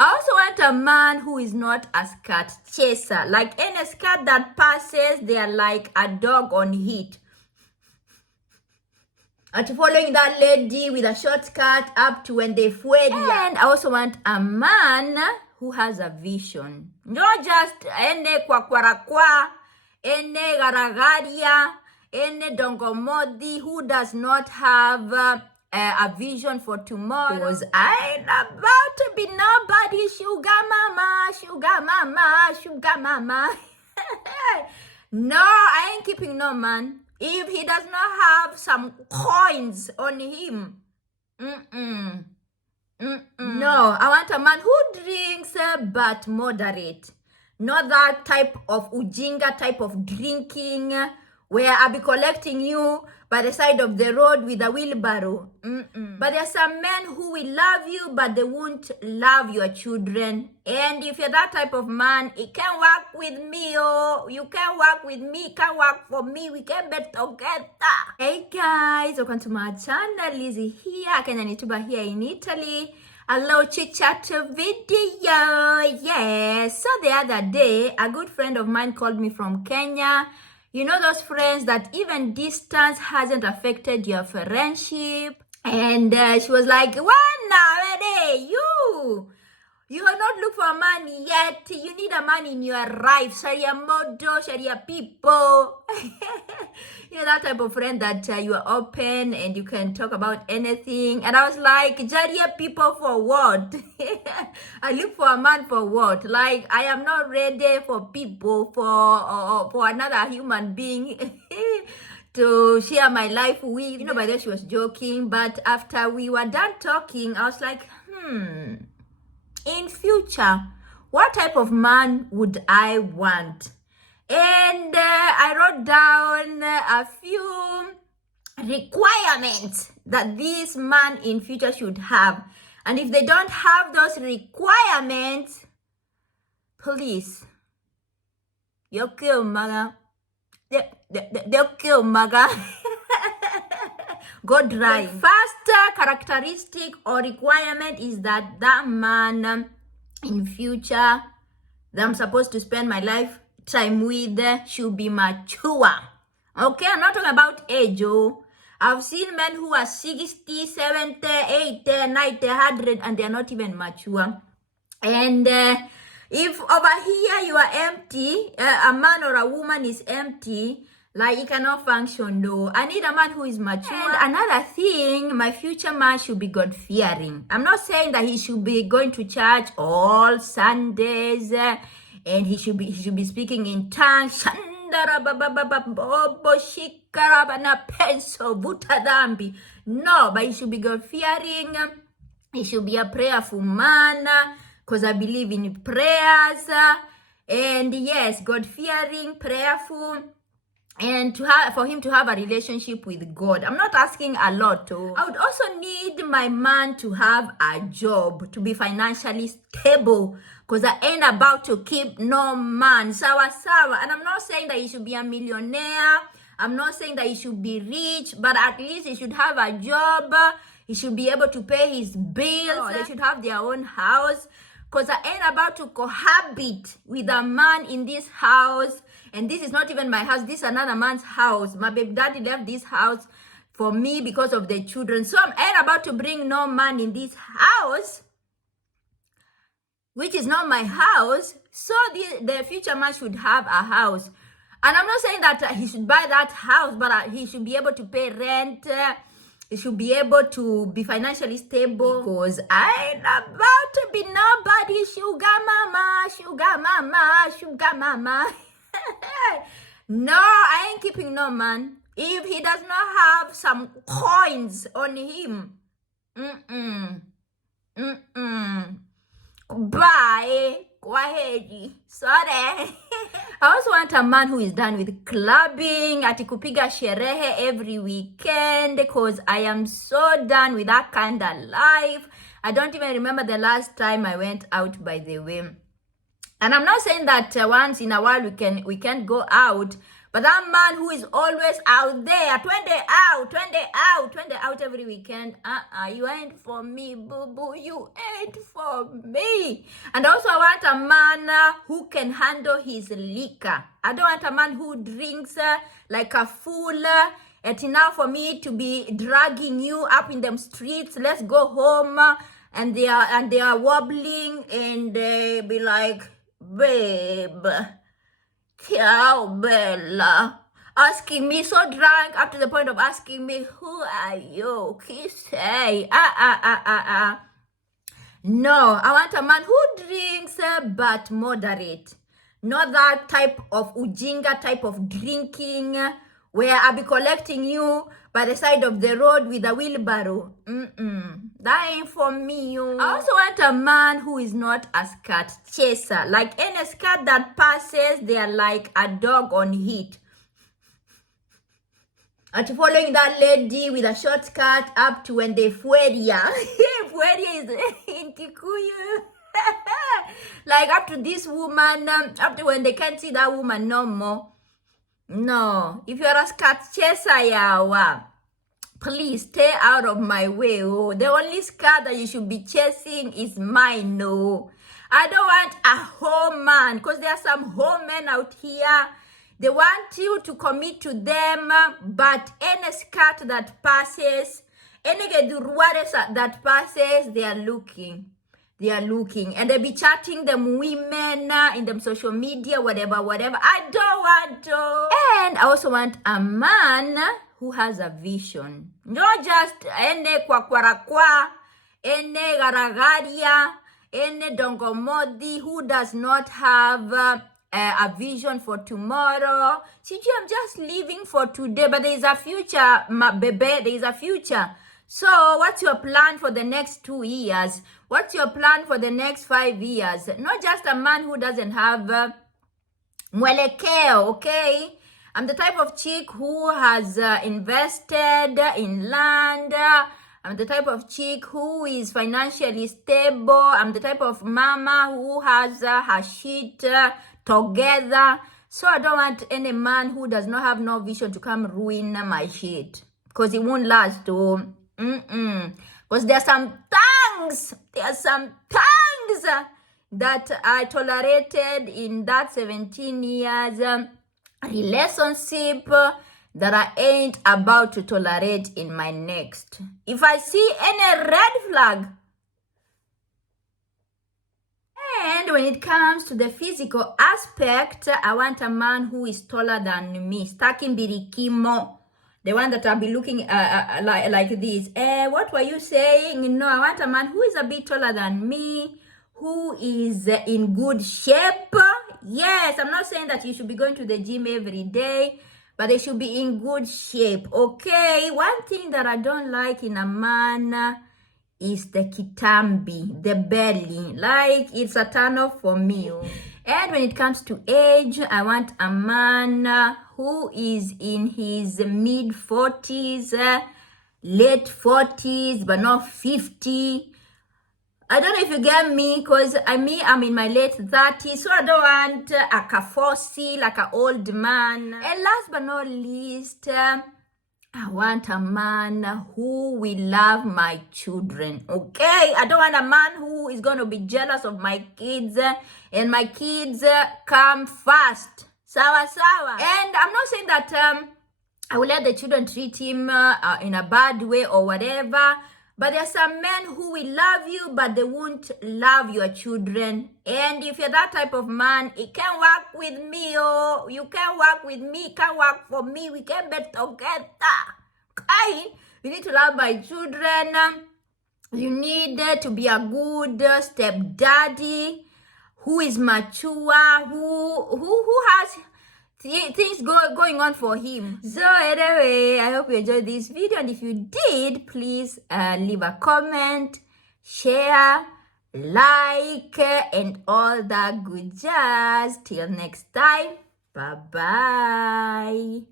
I also want a man who is not a skirt chaser. Like any skirt that passes, they are like a dog on heat. At following that lady with a short skirt up to when they fled. And I also want a man who has a vision. Not just ene kwa, ene garagaria, ene dongomodi, who does not have a vision for tomorrow. Because I ain't about to be nobody sugar mama. No, I ain't keeping no man. If he does not have some coins on him, no, I want a man who drinks but moderate. Not that type of ujinga type of drinking where I'll be collecting you by the side of the road with a wheelbarrow. But there are some men who will love you, but they won't love your children. And if you're that type of man, it can work with me, oh. You can work with me, it can work for me. We can be together. Hey guys, welcome to my channel. Lizzie here, Kenyan YouTuber here in Italy. Hello, chit-chat video. Yes. So the other day, a good friend of mine called me from Kenya. You know those friends that even distance hasn't affected your friendship? And she was like, you have not looked for a man yet. You need a man in your life. Sharia modo, Sharia people. You're that type of friend that you are open and you can talk about anything. And I was like, Sharia people for what? I look for a man for what? Like, I am not ready for people, for another human being to share my life with. You know, by then she was joking. But after we were done talking, I was like, in future, what type of man would I want? And I wrote down a few requirements that this man in future should have. And if they don't have those requirements, please, you'll kill maga. They'll kill maga. Go dry. The first characteristic or requirement is that that man in future that I'm supposed to spend my lifetime with should be mature. Okay, I'm not talking about age. Oh. I've seen men who are 60, 70, 80, 90, 100 and they're not even mature. And if over here you are empty, a man or a woman is empty, like it cannot function though. I need a man who is mature. And another thing, my future man should be God-fearing. I'm not saying that he should be going to church all Sundays and he should be speaking in tongues. No, but he should be God-fearing. He should be a prayerful man because I believe in prayers. And yes, God-fearing, prayerful. And for him to have a relationship with God. I'm not asking a lot. Too. I would also need my man to have a job, to be financially stable. Because I ain't about to keep no man. Sawa. And I'm not saying that he should be a millionaire. I'm not saying that he should be rich. But at least he should have a job. He should be able to pay his bills. They should have their own house. Because I ain't about to cohabit with a man in this house. And this is not even my house. This is another man's house. My baby daddy left this house for me because of the children. So I ain't about to bring no man in this house, which is not my house. So the future man should have a house. And I'm not saying that he should buy that house, but he should be able to pay rent. He should be able to be financially stable. Because I ain't about to be nobody sugar mama. No, I ain't keeping no man. If he does not have some coins on him, bye. Kwaheri. Sorry. I also want a man who is done with clubbing, ati kupiga sherehe every weekend, because I am so done with that kind of life. I don't even remember the last time I went out, by the way. And I'm not saying that once in a while we can go out, But that man who is always out there, 20 out every weekend, you ain't for me, boo-boo, you ain't for me. And also I want a man who can handle his liquor. I don't want a man who drinks like a fool. It's enough for me to be dragging you up in them streets. Let's go home. And they are wobbling and they be like, babe, ciao Bella. Asking me, so drunk up to the point of asking me, who are you? Kiss, hey. No, I want a man who drinks but moderate. Not that type of ujinga type of drinking where I'll be collecting you by the side of the road with a wheelbarrow. That ain't for me. I also want a man who is not a skirt chaser. Like any skirt that passes, they are like a dog on heat. At following that lady with a short skirt up to when they fueria. Fueria is in Kikuyu. Like up to this woman, up to when they can't see that woman no more. No, if you're a skirt chaser, yawa, please stay out of my way. Oh, the only skirt that you should be chasing is mine. No, I don't want a home man, because there are some home men out here. They want you to commit to them, but any skirt that passes, any geduruare that passes, they are looking. They are looking, and they be chatting them women in them social media, whatever. I don't want to. And I also want a man who has a vision. Not just ene kwa, ene garagaria, ene dongomodi, who does not have a vision for tomorrow. Chichi, I'm just living for today, but there is a future, my baby. There is a future. So what's your plan for the next 2 years? What's your plan for the next 5 years? Not just a man who doesn't have mwelekeo, okay? I'm the type of chick who has invested in land. I'm the type of chick who is financially stable. I'm the type of mama who has her shit together. So I don't want any man who does not have no vision to come ruin my shit, because it won't last. Because there are some things that I tolerated in that 17 years relationship that I ain't about to tolerate in my next. If I see any red flag, and when it comes to the physical aspect, I want a man who is taller than me. Stacking birikimo. The one that I'll be looking like this. What were you saying? No, I want a man who is a bit taller than me, who is in good shape. Yes, I'm not saying that you should be going to the gym every day, but they should be in good shape, okay? One thing that I don't like in a man is the kitambi, the belly. Like, it's a turn off for me. And when it comes to age, I want a man who is in his mid-40s, late 40s, but not 50. I don't know if you get me, because I'm in my late 30s, so I don't want a kafosi, like an old man. And last but not least, I want a man who will love my children, okay? I don't want a man who is going to be jealous of my kids, and my kids come first. Sawa. And I'm not saying that I will let the children treat him in a bad way or whatever, but there are some men who will love you, but they won't love your children. And if you're that type of man, it can work with me, oh. You can work with me, it can work for me. We can be together. Okay? You need to love my children. You need to be a good stepdaddy who is mature, who has things going on for him. So anyway, I hope you enjoyed this video, and if you did, please leave a comment, share, like, and all that good jazz. Till next time, bye bye.